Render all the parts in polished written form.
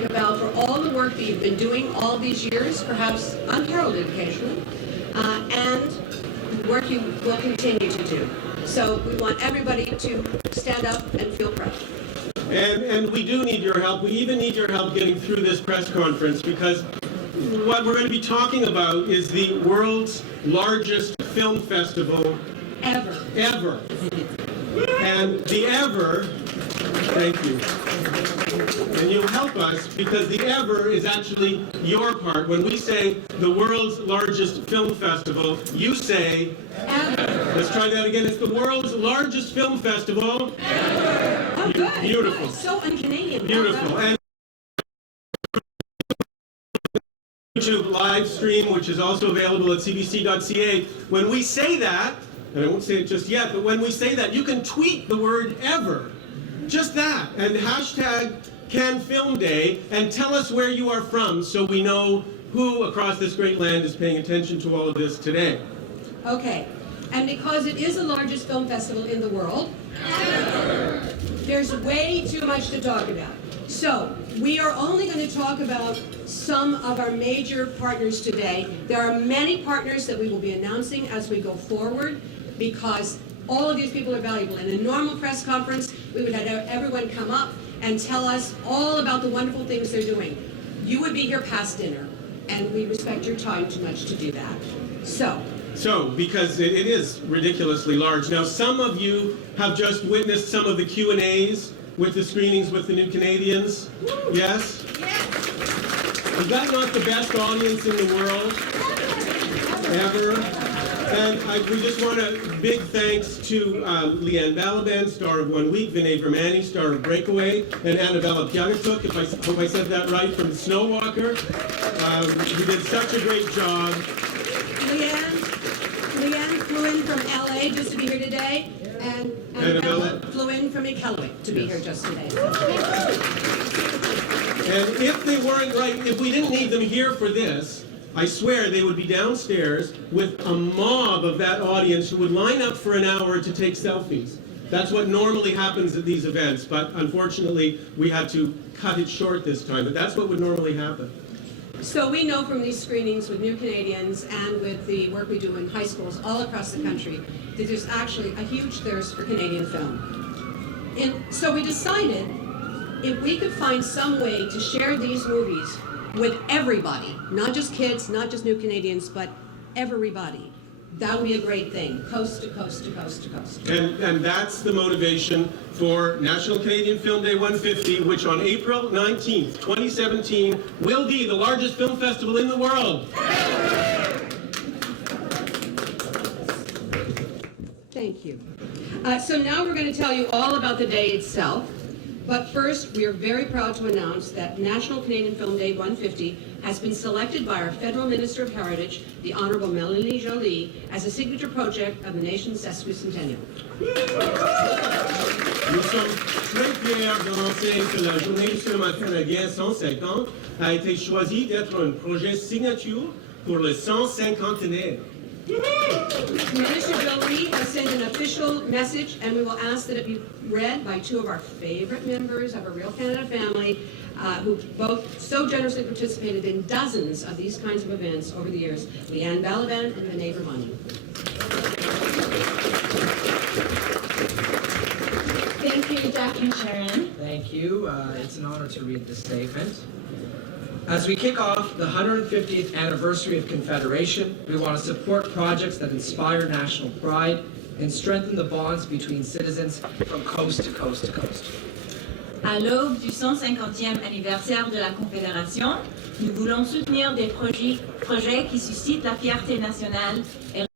think about for all the work that you've been doing all these years, perhaps unheralded occasionally, and the work you will continue to do. So we want everybody to stand up and feel proud. And we do need your help. We even need your help getting through this press conference, because what we're going to be talking about is the world's largest film festival ever. And the ever, thank you. And you'll help us, because the ever is actually your part. When we say the world's largest film festival, you say ever. Let's try that again. It's the world's largest film festival ever. Oh, good. Beautiful. Good. So un-Canadian. Beautiful. And YouTube live stream, which is also available at cbc.ca. When we say that, and I won't say it just yet, but when we say that, you can tweet the word ever. Just that. And hashtag Cannes Film Day, and tell us where you are from so we know who across this great land is paying attention to all of this today. Okay. And because it is the largest film festival in the world, there's way too much to talk about. So we are only going to talk about some of our major partners today. There are many partners that we will be announcing as we go forward, because all of these people are valuable. In a normal press conference, we would have everyone come up and tell us all about the wonderful things they're doing. You would be here past dinner, and we respect your time too much to do that. So, because it is ridiculously large. Now, some of you have just witnessed some of the Q&As with the screenings with the New Canadians. Yes? Yes. Is that not the best audience in the world? Ever? And we just want a big thanks to Leanne Balaban, star of One Week, Vinay Vermani, star of Breakaway, and Annabella Piagatuk, I hope I said that right, from Snow Walker. You did such a great job. Leanne flew in from LA just to be here today, and Annabella flew in from Iqaluit to be here just today. And if they weren't right, if we didn't need them here for this, I swear they would be downstairs with a mob of that audience who would line up for an hour to take selfies. That's what normally happens at these events, but unfortunately we had to cut it short this time, but that's what would normally happen. So we know from these screenings with New Canadians and with the work we do in high schools all across the country that there's actually a huge thirst for Canadian film. And so we decided if we could find some way to share these movies with everybody, not just kids, not just New Canadians, but everybody, that would be a great thing, coast to coast to coast to coast. And that's the motivation for National Canadian Film Day 150, which on April 19th, 2017, will be the largest film festival in the world. Thank you. So now we're going to tell you all about the day itself. But first, we are very proud to announce that National Canadian Film Day 150 has been selected by our Federal Minister of Heritage, the Honourable Mélanie Joly, as a signature project of the nation's sesquicentennial. Nous sommes très fiers d'annoncer que la Journée du cinéma canadien 150 a été choisie d'être un projet signature pour le 150e. Minister Joly has sent an official message, and we will ask that it be read by two of our favorite members of our Real Canada family, who both so generously participated in dozens of these kinds of events over the years, Leanne Balaban and Vinay Vermani. Thank you, Dr. Sharon. Thank you. It's an honor to read this statement. As we kick off the 150th anniversary of Confederation, we want to support projects that inspire national pride and strengthen the bonds between citizens from coast to coast to coast. À l'aube du 150e anniversaire de la Confédération, nous voulons soutenir des projets qui suscitent la fierté nationale et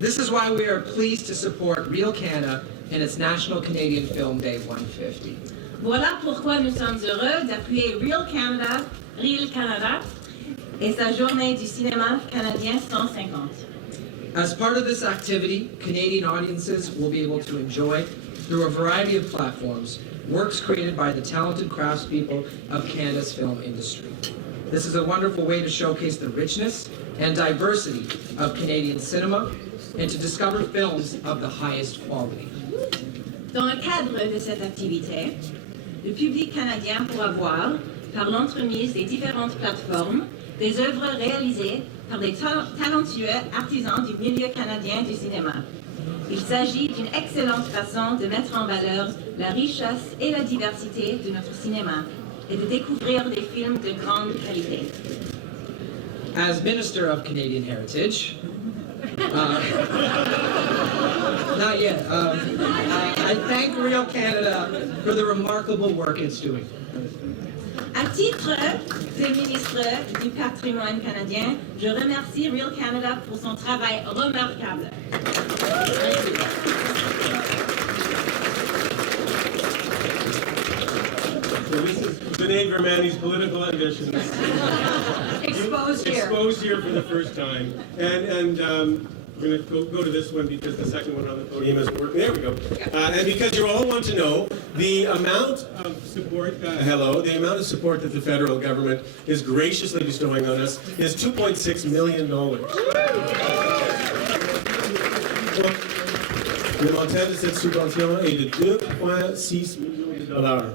This is why we are pleased to support Real Canada and its National Canadian Film Day 150. Voilà pourquoi nous sommes heureux d'appuyer Real Canada et sa journée du cinéma canadien 150. As part of this activity, Canadian audiences will be able to enjoy, through a variety of platforms, works created by the talented craftspeople of Canada's film industry. This is a wonderful way to showcase the richness and diversity of Canadian cinema and to discover films of the highest quality. Dans le cadre de cette activité, le public canadien pourra voir, par l'entremise des différentes plateformes, des œuvres réalisées par des talentueux artisans du milieu canadien du cinéma. Il s'agit d'une excellente façon de mettre en valeur la richesse et la diversité de notre cinéma et de découvrir des films de grande qualité. As Minister of Canadian Heritage, not yet, I thank Real Canada for the remarkable work it's doing. À titre de ministre du patrimoine canadien, je remercie Real Canada pour son travail remarquable. So this is Vinay Vermani's political ambitions. Exposed here. Exposed here for the first time. And we're going to go to this one because the second one on the podium isn't working. There we go. And because you all want to know, the amount of support, the amount of support that the federal government is graciously bestowing on us is $2.6 million. Le montant de cette subvention est de 2,6 millions de dollars.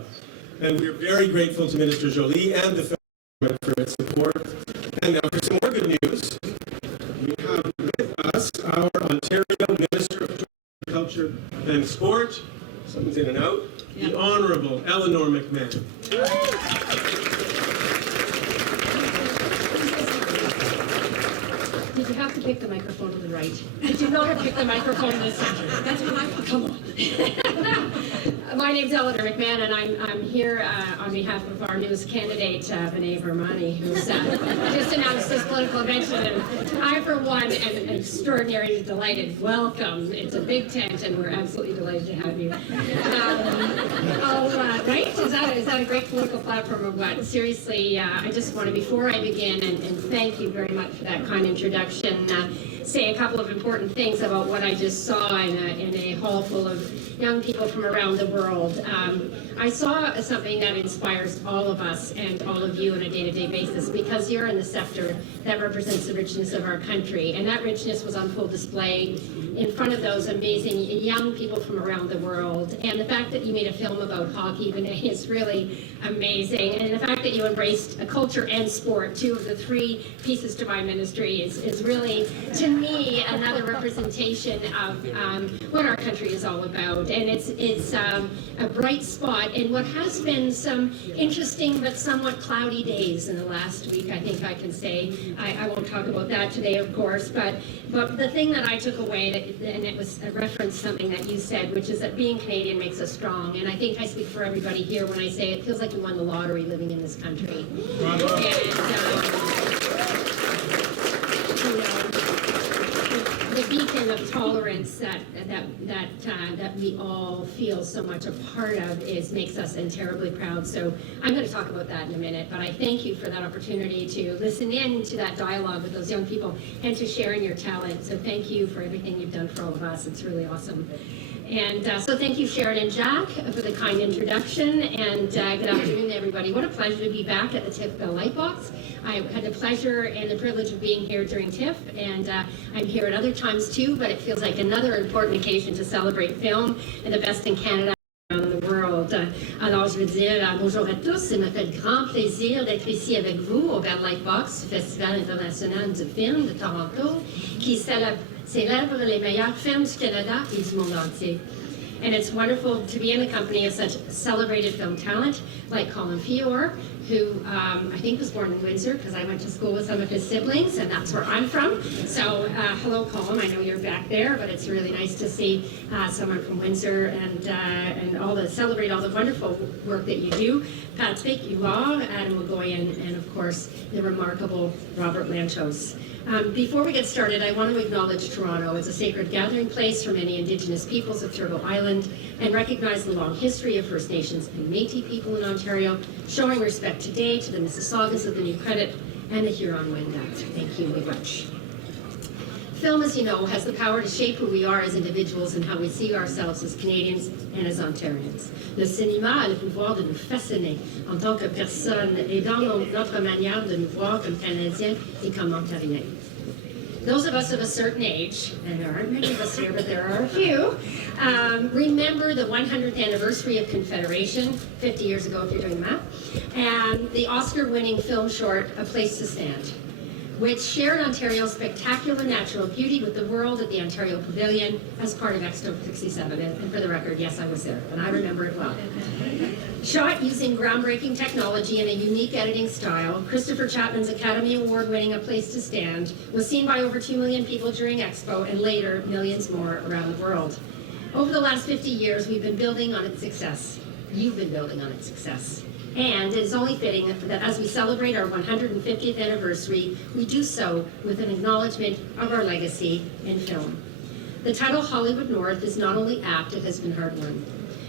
And we're very grateful to Minister Joly and the federal government for its support. And now for some more good news, we have with us our Ontario Minister of Culture and Sport, someone's in and out, the Honourable Eleanor McMahon. Did you have to pick the microphone to the right? Did you not have to pick the microphone in the center? That's what I thought. Come on. My name's Eleanor McMahon, and I'm here on behalf of our newest candidate, Vinay Vermani, who's just announced his political invention. And I, for one, am extraordinarily delighted. Welcome. It's a big tent, and we're absolutely delighted to have you. Right? Is that a great political platform or what? Seriously, I just want to, before I begin, and thank you very much for that kind introduction, say a couple of important things about what I just saw in a hall full of young people from around the world. I saw something that inspires all of us and all of you on a day-to-day basis, because you're in the sector that represents the richness of our country, and that richness was on full display in front of those amazing young people from around the world. And the fact that you made a film about hockey, Vinay, is really amazing. And the fact that you embraced culture and sport, two of the three pieces to my ministry, is really, to me, another representation of what our country is all about. And it's a bright spot in what has been some interesting but somewhat cloudy days in the last week, I think I can say. I won't talk about that today, of course, but the thing that I took away, and it was a reference to something that you said, which is that being Canadian makes us strong. And I think I speak for everybody here when I say it feels like we won the lottery living in this country. And, the beacon of tolerance that we all feel so much a part of makes us terribly proud. So I'm going to talk about that in a minute, but I thank you for that opportunity to listen in to that dialogue with those young people and to sharing your talent. So thank you for everything you've done for all of us. It's really awesome. And so thank you, Sharon and Jack, for the kind introduction, and good afternoon, everybody. What a pleasure to be back at the TIFF Lightbox. I had the pleasure and the privilege of being here during TIFF, and I'm here at other times too, but it feels like another important occasion to celebrate film and the best in Canada around the world. Alors, je veux dire bonjour à tous. Ça me fait grand plaisir d'être ici avec vous au Bell Lightbox, Festival international du film de Toronto, qui célèbre les meilleurs films du Canada et du monde entier. And it's wonderful to be in the company of such celebrated film talent like Colin Feore, who I think was born in Windsor, because I went to school with some of his siblings, and that's where I'm from. So hello, Colin. I know you're back there, but it's really nice to see someone from Windsor and celebrate all the wonderful work that you do. Patrick Huard, Adam Magoyan, and of course the remarkable Robert Lanchos. Before we get started, I want to acknowledge Toronto as a sacred gathering place for many Indigenous peoples of Turtle Island and recognize the long history of First Nations and Métis people in Ontario, showing respect today to the Mississaugas of the New Credit and the Huron-Wendat. Thank you very much. Film, as you know, has the power to shape who we are as individuals and how we see ourselves as Canadians and as Ontarians. Le cinéma a le pouvoir de nous façonner en tant que personne et dans notre manière de nous voir comme Canadiens et comme Ontariens. Those of us of a certain age, and there aren't many of us here, but there are a few, remember the 100th anniversary of Confederation, 50 years ago if you're doing the math, and the Oscar-winning film short, A Place to Stand, which shared Ontario's spectacular natural beauty with the world at the Ontario Pavilion as part of Expo 67. And for the record, yes, I was there, and I remember it well. Shot using groundbreaking technology and a unique editing style, Christopher Chapman's Academy Award-winning A Place to Stand was seen by over 2 million people during Expo and later millions more around the world. Over the last 50 years, we've been building on its success. You've been building on its success. And it is only fitting that as we celebrate our 150th anniversary, we do so with an acknowledgement of our legacy in film. The title Hollywood North is not only apt, it has been hard-won.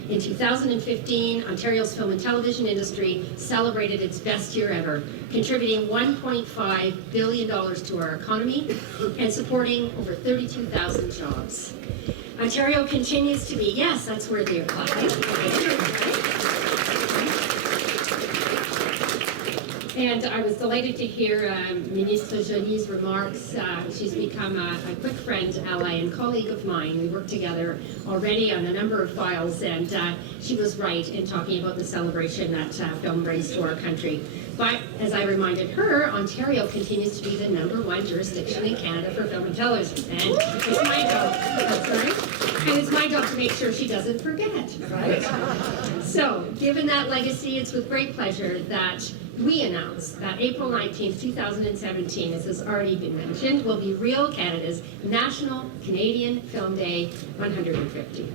In 2015, Ontario's film and television industry celebrated its best year ever, contributing $1.5 billion to our economy and supporting over 32,000 jobs. Ontario continues to be, yes, that's worthy of clapping. And I was delighted to hear Ministre Joly's remarks. She's become a quick friend, ally, and colleague of mine. We worked together already on a number of files, and she was right in talking about the celebration that film brings to our country. But as I reminded her, Ontario continues to be the #1 jurisdiction in Canada for film and television. And it's my job, that's right. And it's my job to make sure she doesn't forget, right? So, given that legacy, it's with great pleasure that we announce that April 19th, 2017, as has already been mentioned, will be Real Canada's National Canadian Film Day 150.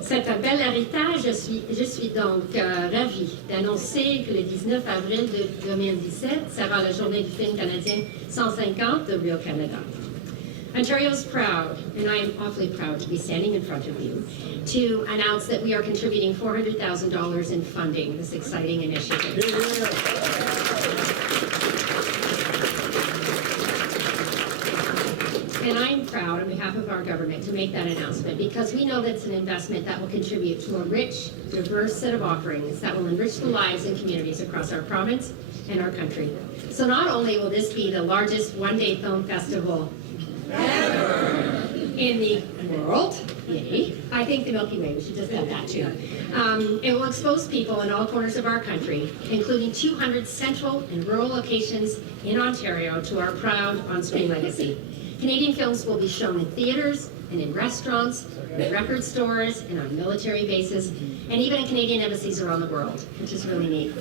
C'est un bel héritage. Je suis donc ravie d'annoncer que le 19 avril de 2017 sera la journée du film canadien 150 de Real Canada. Ontario is proud, and I am awfully proud to be standing in front of you, to announce that we are contributing $400,000 in funding this exciting initiative. And I'm proud on behalf of our government to make that announcement because we know that it's an investment that will contribute to a rich, diverse set of offerings that will enrich the lives and communities across our province and our country. So not only will this be the largest one-day film festival ever in the world, yay, I think the Milky Way, we should just have that too. It will expose people in all corners of our country, including 200 central and rural locations in Ontario, to our proud on-screen legacy. Canadian films will be shown in theaters and in restaurants, in record stores, and on military bases, and even in Canadian embassies around the world, which is really neat.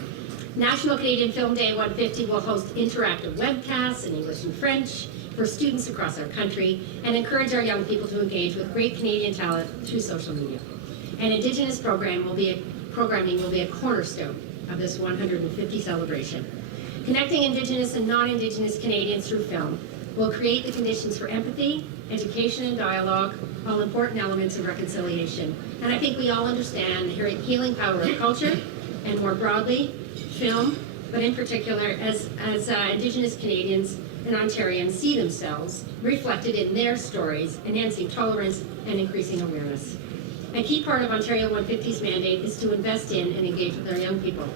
National Canadian Film Day 150 will host interactive webcasts in English and French for students across our country and encourage our young people to engage with great Canadian talent through social media. And Indigenous programming will be a cornerstone of this 150 celebration. Connecting Indigenous and non-Indigenous Canadians through film will create the conditions for empathy, education, and dialogue, all important elements of reconciliation. And I think we all understand the healing power of culture, and more broadly, film, but in particular, as Indigenous Canadians and Ontarians see themselves reflected in their stories, enhancing tolerance and increasing awareness. A key part of Ontario 150's mandate is to invest in and engage with our young people.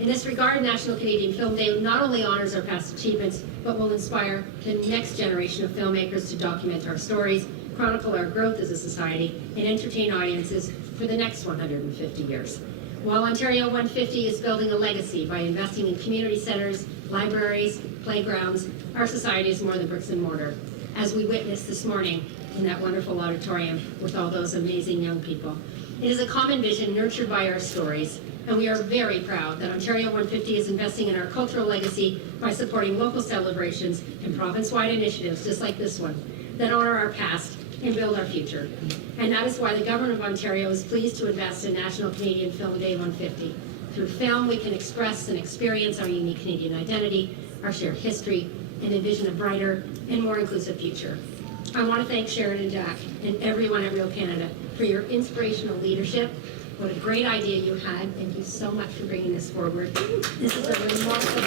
In this regard, National Canadian Film Day not only honors our past achievements, but will inspire the next generation of filmmakers to document our stories, chronicle our growth as a society, and entertain audiences for the next 150 years. While Ontario 150 is building a legacy by investing in community centres, libraries, playgrounds, our society is more than bricks and mortar, as we witnessed this morning in that wonderful auditorium with all those amazing young people. It is a common vision nurtured by our stories, and we are very proud that Ontario 150 is investing in our cultural legacy by supporting local celebrations and province-wide initiatives just like this one that honor our past and build our future. And that is why the Government of Ontario is pleased to invest in National Canadian Film Day 150. Through film, we can express and experience our unique Canadian identity, our shared history, and envision a brighter and more inclusive future. I want to thank Sharon and Jack and everyone at Real Canada for your inspirational leadership. What a great idea you had. Thank you so much for bringing this forward. This is a remarkable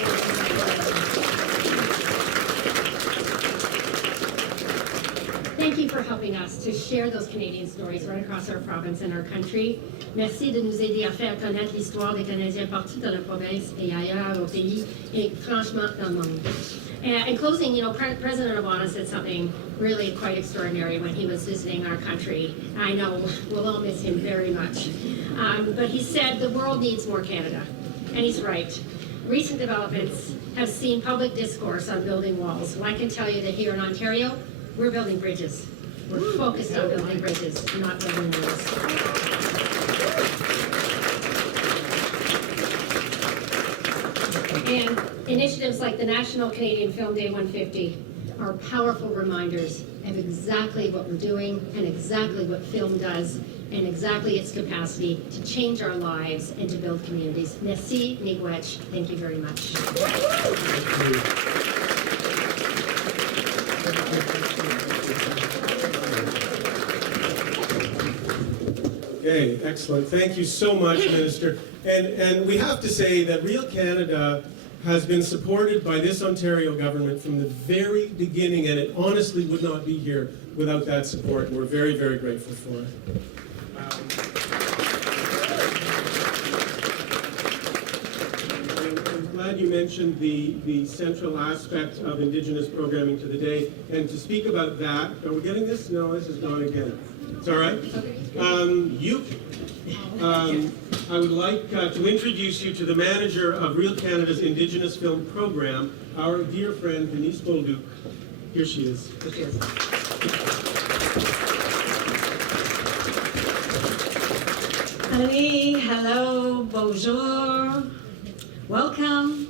thank you for helping us to share those Canadian stories right across our province and our country. Merci de nous aider à faire connaître l'histoire des Canadiens partout dans la province et ailleurs au pays, et franchement dans le monde. And in closing, you know, President Obama said something really quite extraordinary when he was visiting our country. I know we'll all miss him very much. But he said the world needs more Canada. And he's right. Recent developments have seen public discourse on building walls. Well, I can tell you that here in Ontario, we're building bridges. We're focused on building bridges, not building walls. And initiatives like the National Canadian Film Day 150 are powerful reminders of exactly what we're doing and exactly what film does and exactly its capacity to change our lives and to build communities. Merci, miigwech. Thank you very much. Okay, excellent. Thank you so much, Minister. And we have to say that Real Canada has been supported by this Ontario government from the very beginning, and it honestly would not be here without that support, and we're very, very grateful for it. I'm glad you mentioned the central aspect of Indigenous programming to the day, and to speak about that, are we getting this? No, this is gone again. It's all right. I would like to introduce you to the manager of Real Canada's Indigenous Film Program, our dear friend Denise Bolduc. Here she is. There she is. Allez, hello, bonjour, welcome.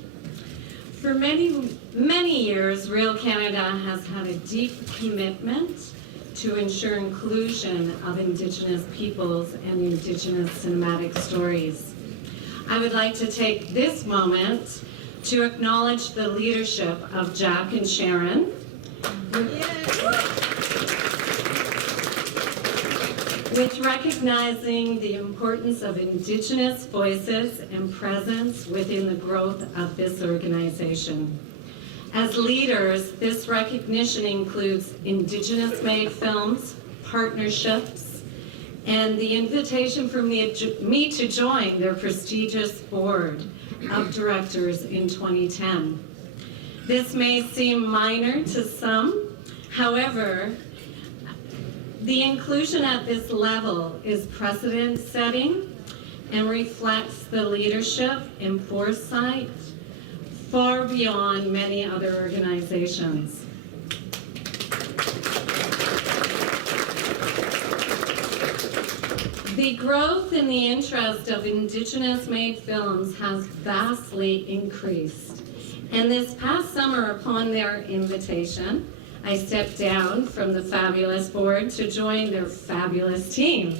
For many, many years, Real Canada has had a deep commitment to ensure inclusion of Indigenous peoples and Indigenous cinematic stories. I would like to take this moment to acknowledge the leadership of Jack and Sharon, with recognizing the importance of Indigenous voices and presence within the growth of this organization. As leaders, this recognition includes Indigenous-made films, partnerships, and the invitation for me to join their prestigious board of directors in 2010. This may seem minor to some, however, the inclusion at this level is precedent-setting and reflects the leadership and foresight far beyond many other organizations. The growth in the interest of Indigenous-made films has vastly increased. And this past summer, upon their invitation, I stepped down from the fabulous board to join their fabulous team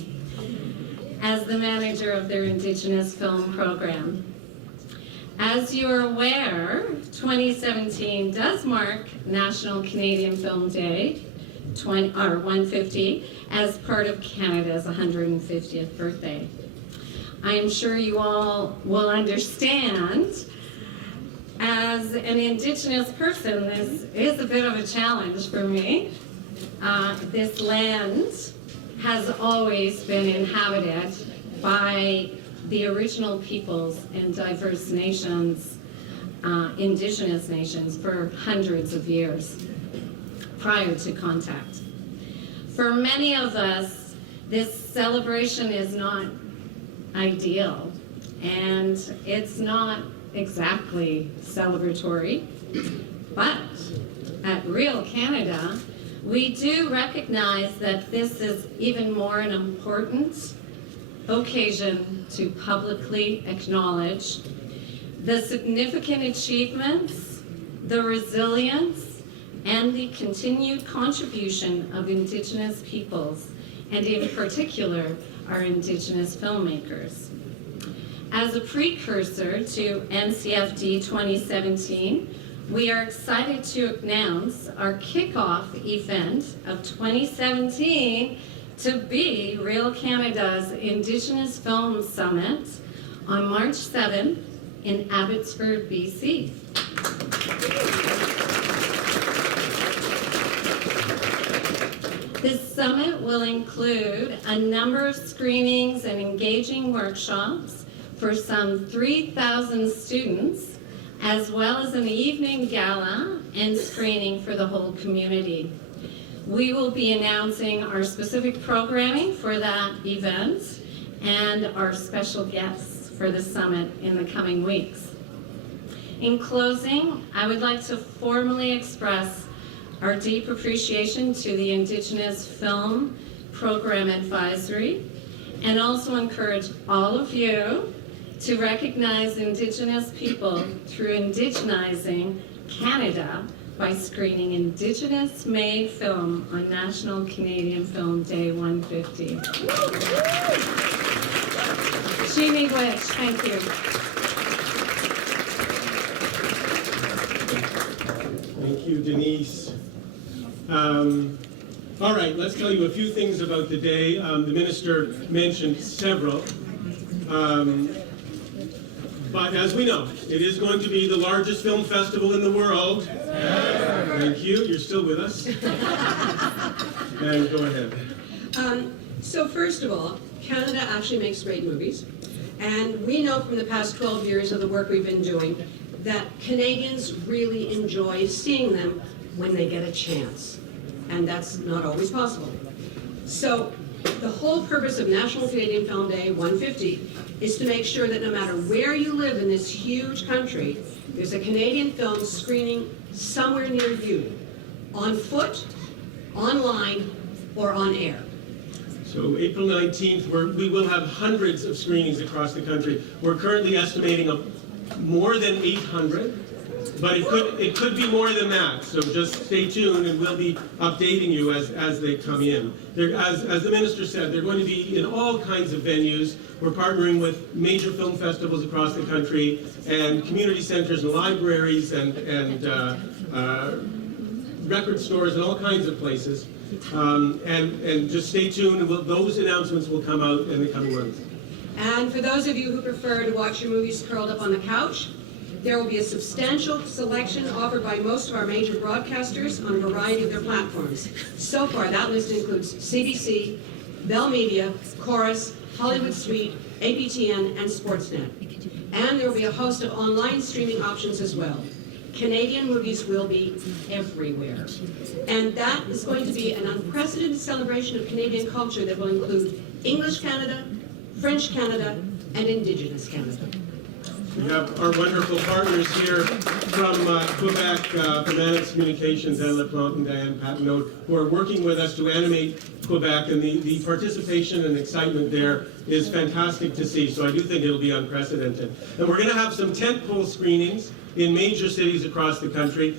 as the manager of their Indigenous film program. As you're aware, 2017 does mark National Canadian Film Day 150 as part of Canada's 150th birthday. I am sure you all will understand, as an Indigenous person, this is a bit of a challenge for me. This land has always been inhabited by the original peoples and diverse nations, Indigenous nations, for hundreds of years prior to contact. For many of us, this celebration is not ideal, and it's not exactly celebratory, but at Real Canada, we do recognize that this is even more an important occasion to publicly acknowledge the significant achievements, the resilience, and the continued contribution of Indigenous peoples, and in particular, our Indigenous filmmakers. As a precursor to NCFD 2017, we are excited to announce our kickoff event of 2017 to be Real Canada's Indigenous Film Summit on March 7th in Abbotsford, BC. This summit will include a number of screenings and engaging workshops for some 3,000 students, as well as an evening gala and screening for the whole community. We will be announcing our specific programming for that event and our special guests for the summit in the coming weeks. In closing, I would like to formally express our deep appreciation to the Indigenous Film Program Advisory, and also encourage all of you to recognize Indigenous people through Indigenizing Canada by screening Indigenous-made film on National Canadian Film Day 150. Miigwech, thank you. Thank you, Denise. All right, let's tell you a few things about the day. The minister mentioned several. But as we know, it is going to be the largest film festival in the world. Thank you. You're still with us. And go ahead. So first of all, Canada actually makes great movies. And we know from the past 12 years of the work we've been doing that Canadians really enjoy seeing them when they get a chance. And that's not always possible. So the whole purpose of National Canadian Film Day 150 is to make sure that no matter where you live in this huge country, there's a Canadian film screening somewhere near you, on foot, online, or on air. So April 19th, we will have hundreds of screenings across the country. We're currently estimating more than 800. But it could be more than that, so just stay tuned and we'll be updating you as they come in. As the minister said, they're going to be in all kinds of venues. We're partnering with major film festivals across the country and community centers and libraries and record stores and all kinds of places. And just stay tuned, and those announcements will come out in the coming months. And for those of you who prefer to watch your movies curled up on the couch, there will be a substantial selection offered by most of our major broadcasters on a variety of their platforms. So far, that list includes CBC, Bell Media, Chorus, Hollywood Suite, APTN, and Sportsnet. And there will be a host of online streaming options as well. Canadian movies will be everywhere. And that is going to be an unprecedented celebration of Canadian culture that will include English Canada, French Canada, and Indigenous Canada. We have our wonderful partners here from Quebec, from Annex Communications, Anne Laplante and Diane Patnaud, who are working with us to animate Quebec, and the participation and excitement there is fantastic to see, so I do think it'll be unprecedented. And we're going to have some tentpole screenings in major cities across the country.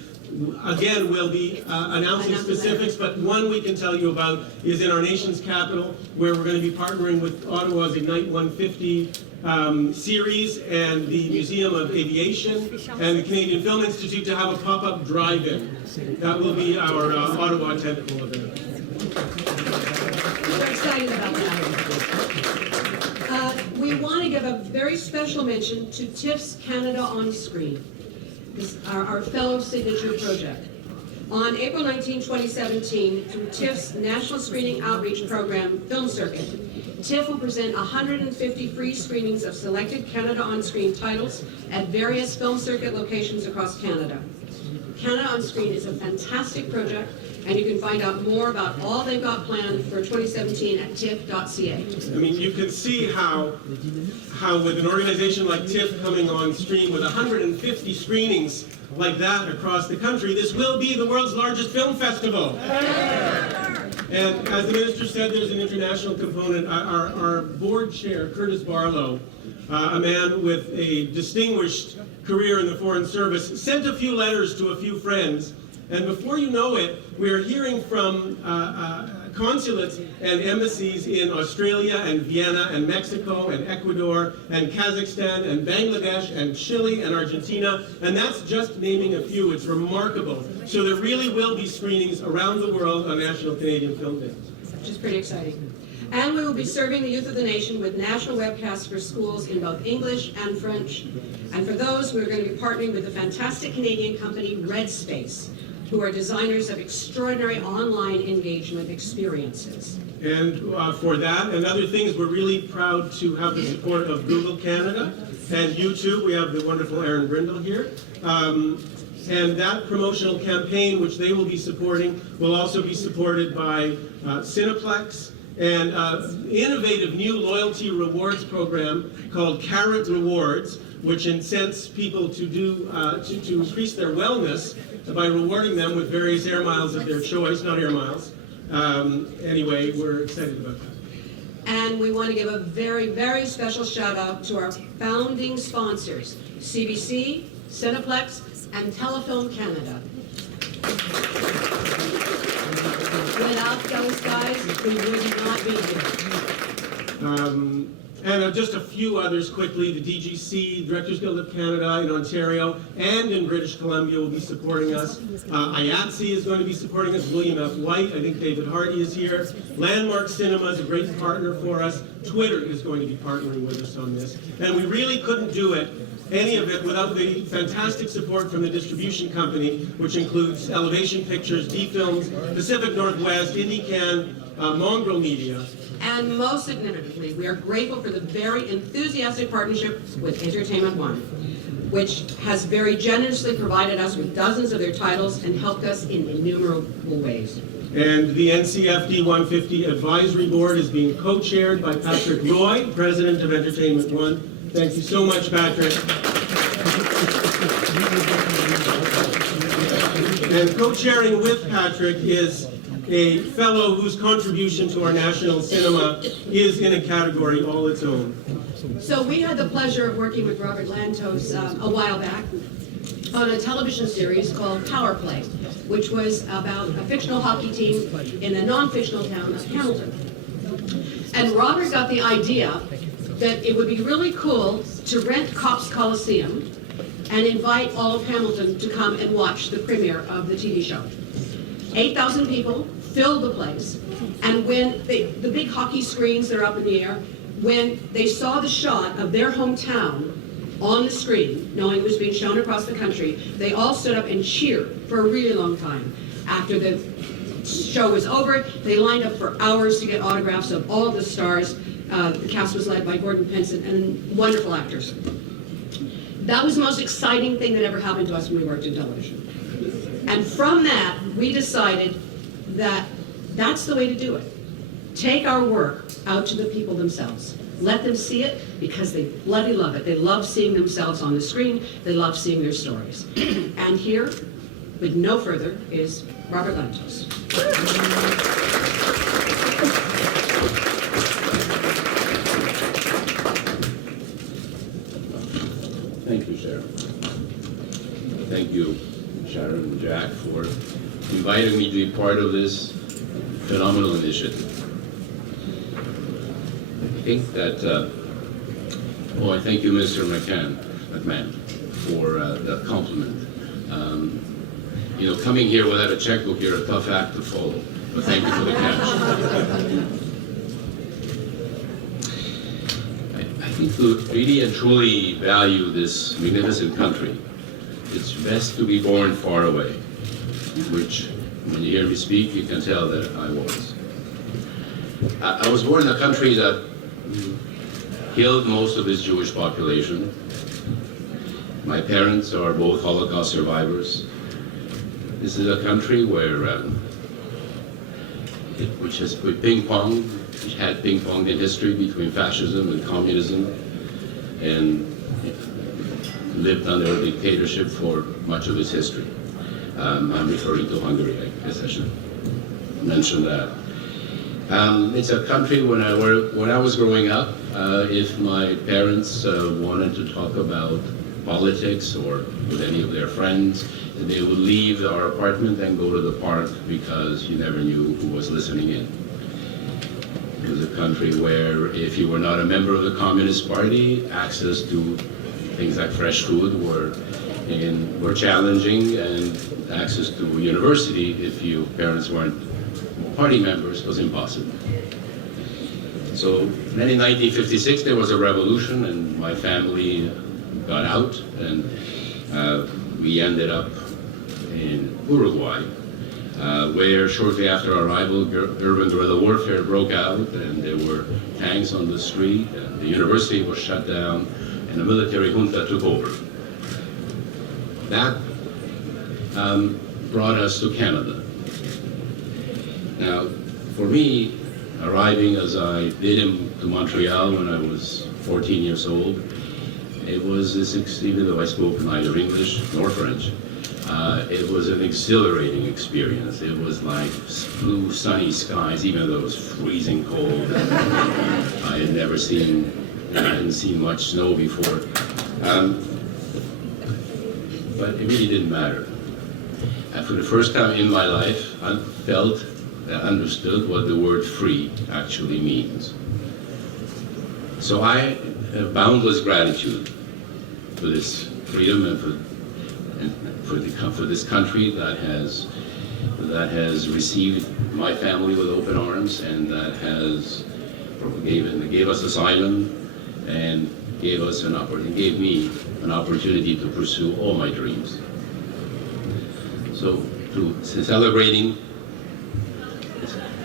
Again, we'll be announcing specifics, but one we can tell you about is in our nation's capital, where we're going to be partnering with Ottawa's Ignite 150 series and the Museum of Aviation and the Canadian Film Institute to have a pop-up drive-in. That will be our Ottawa tentpole event. We're excited about that. We want to give a very special mention to TIFF's Canada on Screen, our fellow signature project. On April 19, 2017, through TIFF's National Screening Outreach Program Film Circuit, TIFF will present 150 free screenings of selected Canada On Screen titles at various film circuit locations across Canada. Canada On Screen is a fantastic project, and you can find out more about all they've got planned for 2017 at tiff.ca. I mean, you can see how with an organization like TIFF coming on stream with 150 screenings like that across the country, this will be the world's largest film festival. And as the minister said, there's an international component. Our board chair, Curtis Barlow, a man with a distinguished career in the Foreign Service, sent a few letters to a few friends. And before you know it, we're hearing from consulates and embassies in Australia and Vienna and Mexico and Ecuador and Kazakhstan and Bangladesh and Chile and Argentina, and that's just naming a few. It's remarkable. So there really will be screenings around the world on National Canadian Film Day. Which is pretty exciting. And we will be serving the youth of the nation with national webcasts for schools in both English and French. And for those, we're going to be partnering with the fantastic Canadian company Red Space. who are designers of extraordinary online engagement experiences. And for that and other things, we're really proud to have the support of Google Canada and YouTube. We have the wonderful Erin Brindle here. And that promotional campaign, which they will be supporting, will also be supported by Cineplex and innovative new loyalty rewards program called Carrot Rewards, which incents people to to increase their wellness by rewarding them with various air miles of their choice, not air miles. Anyway, we're excited about that. And we want to give a very, very special shout out to our founding sponsors, CBC, Cineplex, and Telefilm Canada. Without those guys, we would not be here. And just a few others quickly. The DGC, Directors Guild of Canada in Ontario and in British Columbia will be supporting us. IATSE is going to be supporting us. William F. White, I think David Hardy is here. Landmark Cinema is a great partner for us. Twitter is going to be partnering with us on this. And we really couldn't do it, any of it, without the fantastic support from the distribution company, which includes Elevation Pictures, D-Films, Pacific Northwest, IndieCan, Mongrel Media. And most significantly, we are grateful for the very enthusiastic partnership with Entertainment One, which has very generously provided us with dozens of their titles and helped us in innumerable ways. And the NCFD 150 Advisory Board is being co-chaired by Patrick Roy, President of Entertainment One. Thank you so much, Patrick. And co-chairing with Patrick is a fellow whose contribution to our national cinema is in a category all its own. So we had the pleasure of working with Robert Lantos a while back on a television series called Power Play, which was about a fictional hockey team in the non-fictional town of Hamilton. And Robert got the idea that it would be really cool to rent Cops Coliseum and invite all of Hamilton to come and watch the premiere of the TV show. 8,000 people filled the place, and when the big hockey screens that are up in the air, when they saw the shot of their hometown on the screen, knowing it was being shown across the country, they all stood up and cheered for a really long time. After the show was over, they lined up for hours to get autographs of all of the stars. The cast was led by Gordon Pinson and wonderful actors. That was the most exciting thing that ever happened to us when we worked in television. And from that, we decided that that's the way to do it. Take our work out to the people themselves. Let them see it because they bloody love it. They love seeing themselves on the screen. They love seeing their stories. And here, with no further, is Robert Lantos. Thank you, Sharon. Thank you, Sharon and Jack, for inviting me to be part of this phenomenal initiative. I think that, I thank you, Mr. McMahon, for that compliment. Coming here without a checkbook, you're a tough act to follow, but thank you for the catch. I think to really and truly value this magnificent country, it's best to be born far away, which, when you hear me speak, you can tell that I was. I was born in a country that killed most of its Jewish population. My parents are both Holocaust survivors. This is a country where, which had ping-ponged in history between fascism and communism, and lived under a dictatorship for much of its history. I'm referring to Hungary, I guess I should mention that. It's a country when I was growing up, if my parents wanted to talk about politics or with any of their friends, they would leave our apartment and go to the park because you never knew who was listening in. It was a country where if you were not a member of the Communist Party, access to things like fresh food were challenging, and access to university, if your parents weren't party members, was impossible. So then in 1956 there was a revolution, and my family got out, and we ended up in Uruguay, where shortly after our arrival, urban guerrilla warfare broke out, and there were tanks on the street, and the university was shut down, and a military junta took over. That brought us to Canada. Now, for me, arriving as I did to Montreal when I was 14 years old, it was this, even though I spoke neither English nor French, it was an exhilarating experience. It was like blue, sunny skies, even though it was freezing cold. I hadn't seen much snow before. But it really didn't matter. And for the first time in my life, I felt and understood what the word free actually means. So I have boundless gratitude for this freedom and for this country that has received my family with open arms, and that gave us asylum and gave me an opportunity to pursue all my dreams. So, celebrating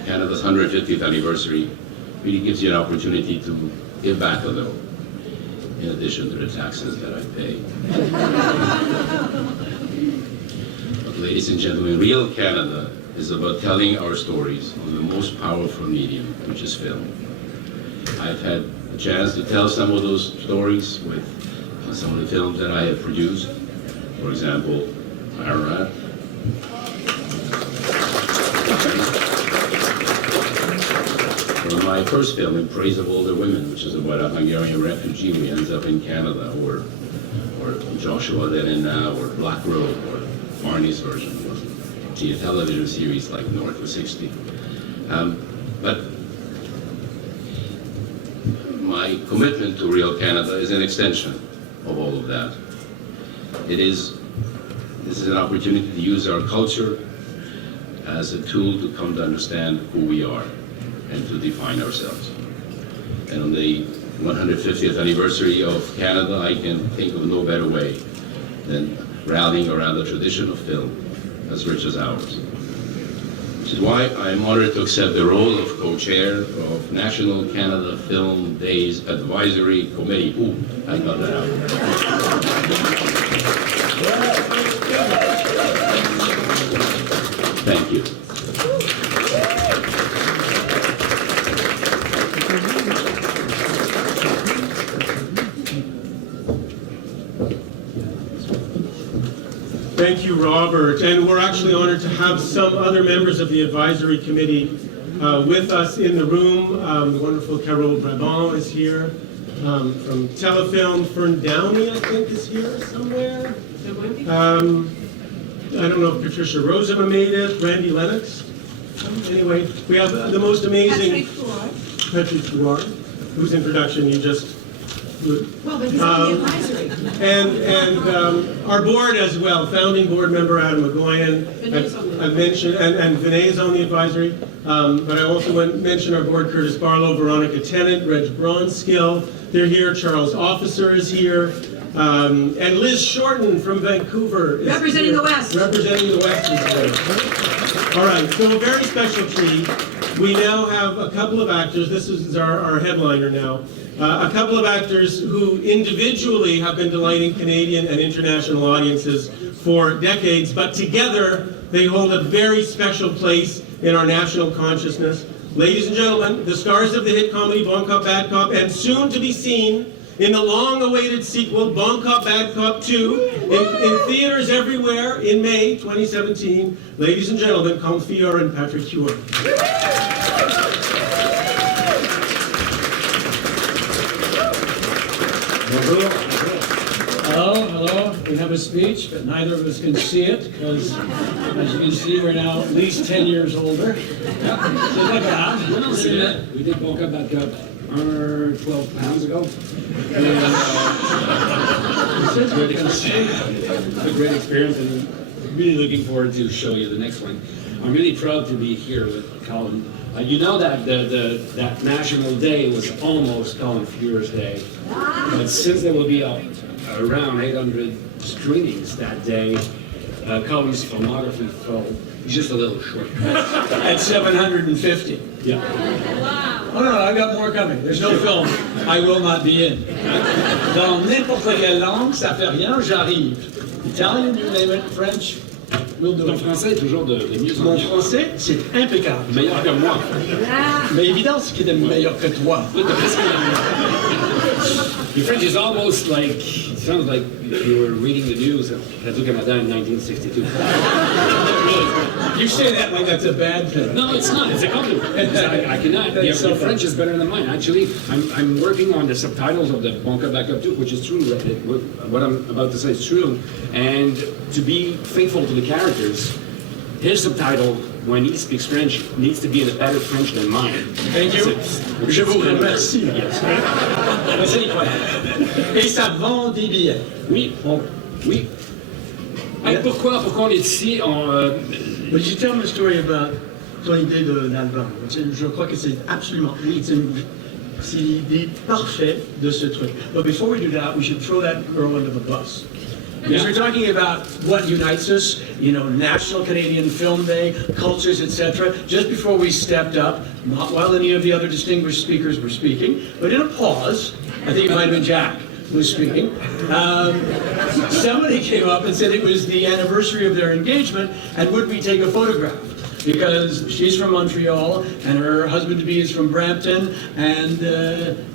Canada's 150th anniversary really gives you an opportunity to give back a little, in addition to the taxes that I pay. But ladies and gentlemen, Real Canada is about telling our stories on the most powerful medium, which is film. I've had a chance to tell some of those stories with some of the films that I have produced. For example, Ararat. Or my first film, In Praise of Older Women, which is about a Hungarian refugee who ends up in Canada, or Joshua Then and Now, or Black Road, or Marnie's version, or a television series like North of 60. But my commitment to Real Canada is an extension of all of that. This is an opportunity to use our culture as a tool to come to understand who we are and to define ourselves. And on the 150th anniversary of Canada, I can think of no better way than rallying around a tradition of film as rich as ours. Which is why I am honored to accept the role of co-chair of National Canada Film Days Advisory Committee. Ooh, I got that out. Thank you. Thank you, Robert. And we're actually honored to have some other members of the advisory committee with us in the room. The wonderful Carole Brabant is here. From Telefilm, Fern Downey, I think, is here somewhere. I don't know if Patricia Rosema made it, Randy Lennox. Anyway, we have the most amazing Patrick Fouard, whose introduction you just. Well, but he's on the advisory. And our board as well, founding board member Adam McGoyan. I mentioned, and Vinay is on the advisory. But I also want to mention our board, Curtis Barlow, Veronica Tennant, Reg Bronskill. They're here. Charles Officer is here. And Liz Shorten from Vancouver is Representing here. the West. Representing the West is here. All right, so a very special treat. We now have a couple of actors. This is our headliner now. A couple of actors who individually have been delighting Canadian and international audiences for decades, but together they hold a very special place in our national consciousness. Ladies and gentlemen, the stars of the hit comedy Bon Cop, Bad Cop, and soon to be seen in the long-awaited sequel, Bon Cop, Bad Cop 2, in theaters everywhere in May 2017. Ladies and gentlemen, Confior and Patrick Huard. Hello. We have a speech, but neither of us can see it, because as you can see, we're now at least 10 years older. So look at that. We did Bon Cop, Bad Cop 12 pounds ago. It's a great experience, and I'm really looking forward to show you the next one. I'm really proud to be here with Colin. You know that that National Day was almost Colin Fewer's Day, but since there will be around 800 screenings that day, Colin's filmography fell just a little short. At 750. Yeah. Oh no, I got more coming. There's no film I will not be in. Dans n'importe quelle langue, ça fait rien, j'arrive. Italian, you name it, French, we'll do Ton it. français est toujours de mieux en Mon mieux. français, c'est impeccable. Meilleur que moi. Mais évidemment, ce qui est meilleur que toi. Your French is almost like, it sounds like you were reading the news at Radio-Canada in 1962. You say that like that's a bad thing. No, it's not. It's a compliment. I cannot. That's Your so French is better than mine. Actually, I'm working on the subtitles of the Bonka Backup 2, which is true. What I'm about to say is true. And to be faithful to the characters, his subtitle, when he speaks French, needs to be in a better French than mine. Thank you. Je vous remercie. Yes. Mais c'est incroyable. Et ça vend des billets. Oui, oui. Et pourquoi on est ici But you tell me a story about ton idée de l'album. Je crois que c'est absolument, oui, c'est l'idée parfaite de ce truc. But before we do that, we should throw that girl under the bus. Because we're talking about what unites us, you know, National Canadian Film Day, cultures, etc. Just before we stepped up, not while any of the other distinguished speakers were speaking, but in a pause, I think it might have been Jack who was speaking, somebody came up and said it was the anniversary of their engagement, and would we take a photograph? Because she's from Montreal and her husband-to-be is from Brampton, and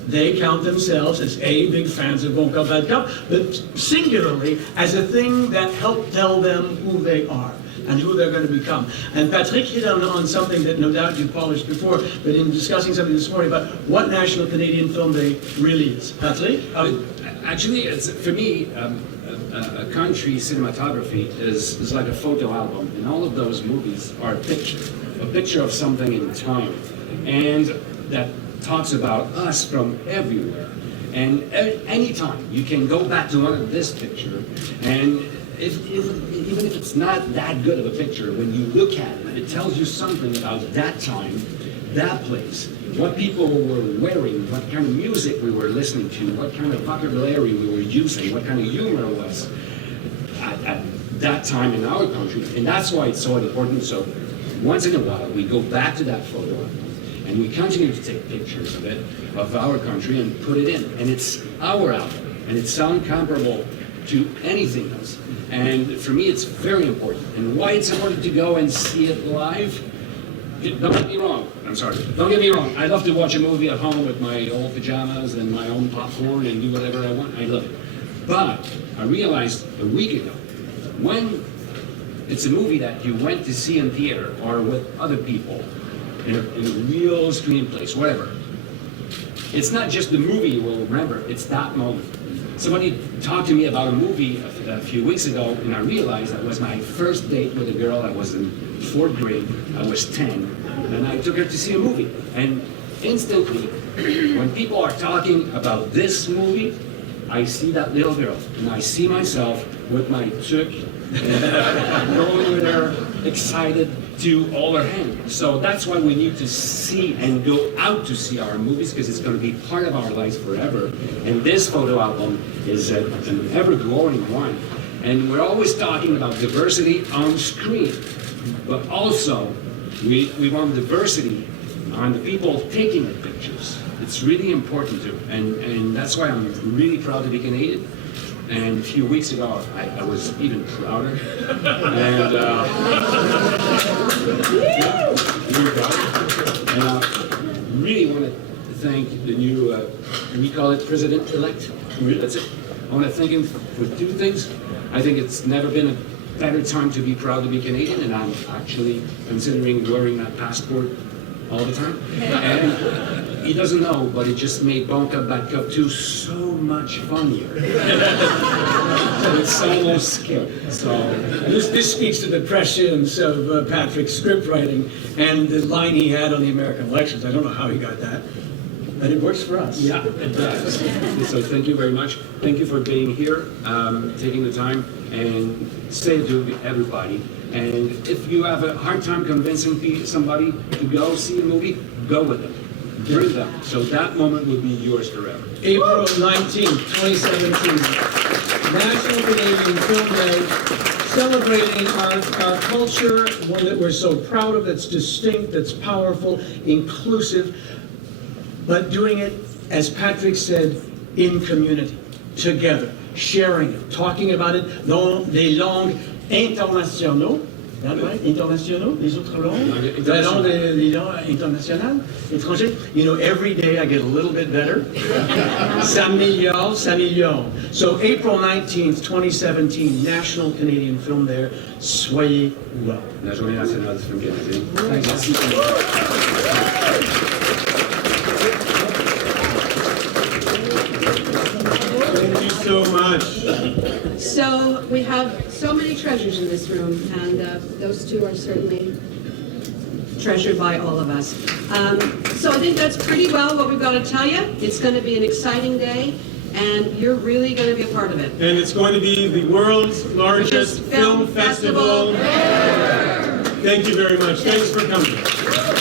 they count themselves as big fans of Bon Cup, Bad Cup, but singularly as a thing that helped tell them who they are and who they're going to become. And Patrick hit on something that no doubt you polished before, but in discussing something this morning about what National Canadian Film Day really is. Patrick? Actually, it's, for me, a country cinematography is like a photo album, and all of those movies are a picture of something in time, and that talks about us from everywhere. And anytime you can go back to one of this picture, and even if it's not that good of a picture, when you look at it, it tells you something about that time, that place, what people were wearing, what kind of music we were listening to, what kind of vocabulary we were using, what kind of humor was at that time in our country. And that's why it's so important. So once in a while, we go back to that photo album, and we continue to take pictures of it, of our country, and put it in. And it's our album, and it's incomparable to anything else. And for me, it's very important. And why it's important to go and see it live? Don't get me wrong. I'm sorry. Don't get me wrong. I love to watch a movie at home with my old pajamas and my own popcorn and do whatever I want. I love it. But I realized a week ago, when it's a movie that you went to see in theater or with other people in a real screen place, whatever, it's not just the movie you will remember, it's that moment. Somebody talked to me about a movie a few weeks ago, and I realized that was my first date with a girl. I was in 4th grade, I was 10, and I took her to see a movie. And instantly, when people are talking about this movie, I see that little girl, and I see myself with my chick, going with her, excited to hold her hand. So that's why we need to see and go out to see our movies, because it's going to be part of our lives forever. And this photo album is an ever-growing one. And we're always talking about diversity on screen, but also we want diversity on the people taking the pictures. It's really important too, and that's why I'm really proud to be Canadian. And a few weeks ago, I was even prouder. And I really want to thank the new, we call it President-elect. That's it. I want to thank him for 2 things. I think it's never been a better time to be proud to be Canadian, and I'm actually considering wearing that passport all the time. And he doesn't know, but it just made Bon Cup, Bad Cup 2 so much funnier. It's almost scary. So This speaks to the prescience of Patrick's script writing and the line he had on the American elections. I don't know how he got that, but it works for us. yeah, it does. So thank you very much. Thank you for being here, taking the time, and say to everybody. And if you have a hard time convincing somebody to go see a movie, go with them. Bring them. So that moment will be yours forever. April 19th, 2017. National Canadian Film Day. celebrating our culture, one that we're so proud of, that's distinct, that's powerful, inclusive, but doing it, as Patrick said, in community, together, sharing it, talking about it dans des langues internationaux. Is that right? Internationaux, les autres langues? Les langues internationales, étrangères. You know, every day I get a little bit better. S'améliore, s'améliore. So April 19th, 2017, National Canadian Film Day. Soyez là. La Journée nationale du film canadien. Thank you so much. So we have so many treasures in this room, and those two are certainly treasured by all of us. So I think that's pretty well what we've got to tell you. It's going to be an exciting day, and you're really going to be a part of it. And it's going to be the world's largest film festival. Thank you very much. Thanks for coming.